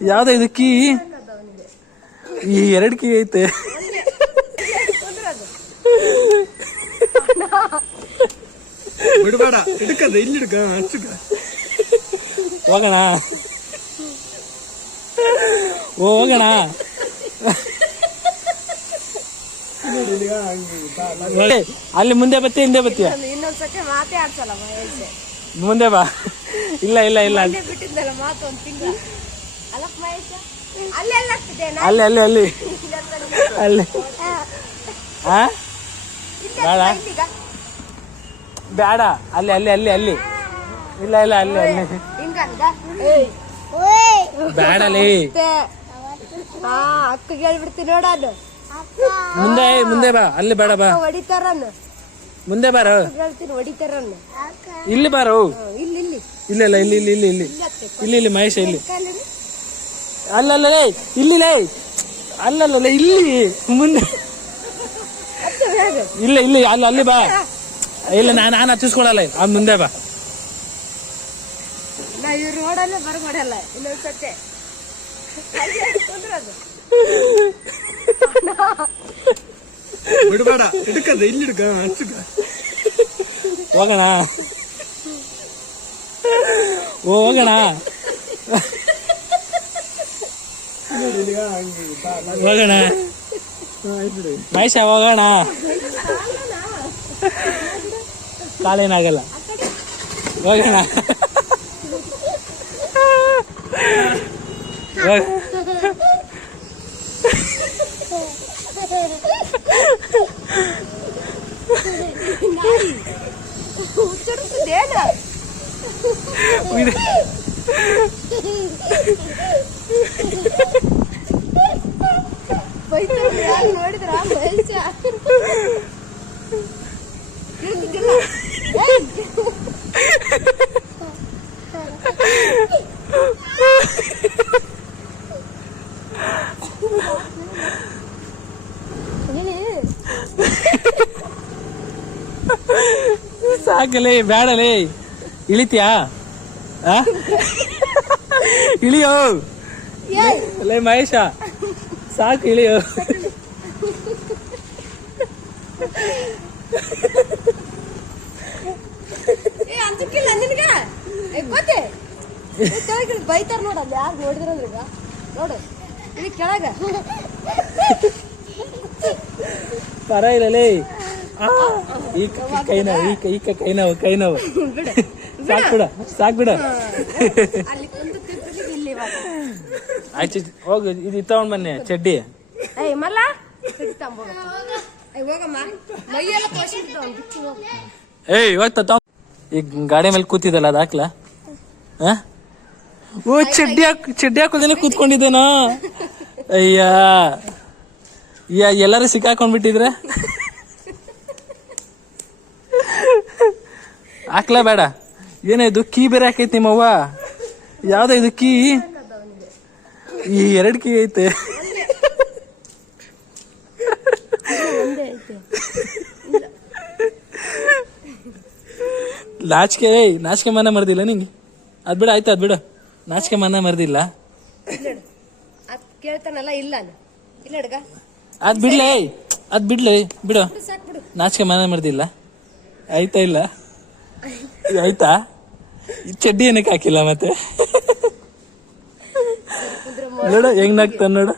ಯಾವ್ದು ಇದು ಕೀ ಈ ಎರಡು ಕೀ ಐತೆ. ಬಿಡಬೇಡ ಹಿಡ್ಕದ ಇಲ್ಲಿ ಹಿಡ್ಕ ಹಚ್ಚಕ ಹೋಗೋಣ. ಓ ಹೋಗೋಣ. ಒಳ್ಳೆ. ಅಲ್ಲಿ ಮುಂದೆ ಬತ್ತಿ ಹಿಂದೆ ಬತ್ತೀಯ ಇನ್ನೊಂದ್ಸತಿ ಮಾತೇ ಆಡ್ಸಲ್ಲ ಮಹೇಶ್ ಮುಂದೆ ಬಾ. ಇಲ್ಲ ಇಲ್ಲ ಇಲ್ಲ. ಅಲ್ಲಿ ಅಲ್ಲೇ ಬಿಟ್ಟಿದ್ದಲ್ಲ ಮಾತು ಒಂದ್ ತಿಂಗಳ. ಅಲ್ಲಿ ಅಲ್ಲಿ ಅಲ್ಲಿ ಅಲ್ಲಿ ಬೇಡ. ಬೇಡ. ಅಲ್ಲಿ ಅಲ್ಲಿ ಅಲ್ಲಿ ಅಲ್ಲಿ. ಇಲ್ಲ ಇಲ್ಲ ಅಲ್ಲಿ ಅಲ್ಲಿ. ಬೇಡ ಅಲ್ಲಿ ಅಕ್ಕಗೆ ಹೇಳ್ಬಿಡ್ತೀನಿ ನೋಡೋದು ಮುಂದೆ ಮುಂದೆ ಬಾ. ಅಲ್ಲಿ ಬೇಡ ಬಾ. ಹೊಡಿತಾರ ಮುಂದೆ ಬಾರ ಹೇಳ್ತೀನಿ ಇಲ್ಲಿ ಬಾರೋ ಇಲ್ಲಿ ಇಲ್ಲಿ. ಇಲ್ಲ ಇಲ್ಲ ಇಲ್ಲಿ ಇಲ್ಲಿ ಇಲ್ಲಿ ಇಲ್ಲಿ. ಇಲ್ಲಿ ಇಲ್ಲಿ ಮಹೇಶ ಇಲ್ಲಿ. ಕಾಲಿಡಿ. ಅಲ್ಲಲ್ಲ ಲೇ ಇಲ್ಲಿ ಲೇ ಅಲ್ಲಲ್ಲ ಲೇ, ಇಲ್ಲಿ ಮುಂದೆ. ಹತ್ತು ಬೇಗ ಇಲ್ಲ ಇಲ್ಲಿ ಅಲ್ಲಿ ಅಲ್ಲಿ ಬಾ. ಇಲ್ಲ ನಾನು ನಾನು ಹತ್ತಿಸ್ಕೊಳಲ್ಲ ಆ ಮುಂದೆ ಬಾ. ನಾ ಇವ್ರು ರೋಡಲ್ಲೇ ಬರ್ಕೊಡಲ್ಲ ಇನ್ನೊಂದ್ಸತಿ. ಅಲ್ಲೇ ಕುಂದ್ರದು. ಬಿಡಬೇಡ ಹಿಡ್ಕದ ಇಲ್ಲಿ ಹಿಡ್ಕ ಹಚ್ಚಕ ಹೋಗೋಣ. ಓ ಹೋಗೋಣ. ಹೋಗೋಣ. ಮಹೇಶ ಹೋಗೋಣ. ಕಾಲೇನಾಗಲ್ಲ ಹೋಗೋಣ. ಹೋಗ್- ಹುಚ್ಚುಡ್ಸುದೇನು? ಇದು- ಬೈತಾರೆ ಯಾರು ನೋಡಿದ್ರ! ಸಾಕಲೇ ಬೇಡಲೇ ಇಳಿತೀಯಾ? ಇಳಿಯೋ! ಲೇ ಮಹೇಶ ಸಾಕು ಇಳಿಯೋ. ಏ ಅಂಜಕ್ಕಿಲ್ಲ ನಿನಗ ಗೊತ್ತೇ? ಕೆಳಗೆ ಬೈತಾರ ನೋಡಲ್ಲ ಯಾರು ನೋಡಿದ್ರಲ್ಲ ಈಗ? ನೋಡು ಇಲ್ಲಿ ಕೆಳಗ. ಪರ ಆ, ಈ ಕ- ಕೈ ಕೈನವ ಈ ಕ- ಈ ಕ- ಕೈ ನೋವು ಕೈ ನೋವು ಬಿಡು ಸಾಕ್ ಬಿಡ ಸಾಕ್ ಬಿಡ ಅಲ್ಲಿ ಕುಂತು ತಿರ್ಗಿ ಇಲ್ಲಿ ಇವಾಗ ಆಯ್ತು ಹೋಗಿ ಇದು ತಗೊಂಡ್ ಬನ್ನಿ ಚಡ್ಡಿ. ಏಯ್ ಮಲ್ಲ. ಏಯ್ ತಗೊಂಡ್ ಈಗ ಗಾಡಿ ಮೇಲೆ ಕೂತಿದ್ದಲ್ಲ ಅದು ಹಾಕ್ಲಾ? ಓ ಚಡ್ಡಿ ಹಾಕ್ ಚಡ್ಡಿ ಹಾಕೋದೇನೆ ಕೂತ್ಕೊಂಡಿದ್ದೇನೋ? ಅಯ್ಯ. ಯಾ ಎಲ್ಲರೂ ಸಿಕ್ಕಾಕೊಂಡ್ಬಿಟ್ಟಿದ್ರೆ? ಹಾಕ್ಲಾ ಬೇಡ. ಏನೇ ಇದು ಕೀ ಬೇರೆ ಹಾಕೈತಿ ನಿಮ್ಮವ್ವ. ಯಾವ್ದ ಇದು ಕೀ? ಈ ಎರಡು ಕೀ ಐತೆ. ನಾಚಿಕೆ ಏಯ್ ನಾಚಿಕೆ ಮನೆ ಮರ್ದಿಲ್ಲ ನಿಂಗೆ. ಅದ್ ಬಿಡ ಆಯ್ತು ಅದ್ ಬಿಡು. ನಾಚಿಕೆ ಮನೆ ಮರ್ದಿಲ್ಲ. ಅದ್ ಕೇಳ್ತಾನಲ್ಲ ಇಲ್ಲ ಇಲ್ಲ ಹುಡುಗ ಅದ್ ಬಿಡ್ಲ ಏಯ್ ಬಿಡ್ಲಿ ಬಿಡು. ನಾಚಿಕೆ ಮನೆ ಮರ್ದಿಲ್ಲ. ಆಯ್ತಾ ಇಲ್ಲ? ಆಯ್ತಾ? ಈ ಚಡ್ಡಿ ಏನಕ್ಕೆ ಹಾಕಿಲ್ಲ ಮತ್ತೆ? ನೋಡು ಹೆಂಗ್ ನಾಗ್ತಾನ ನೋಡು?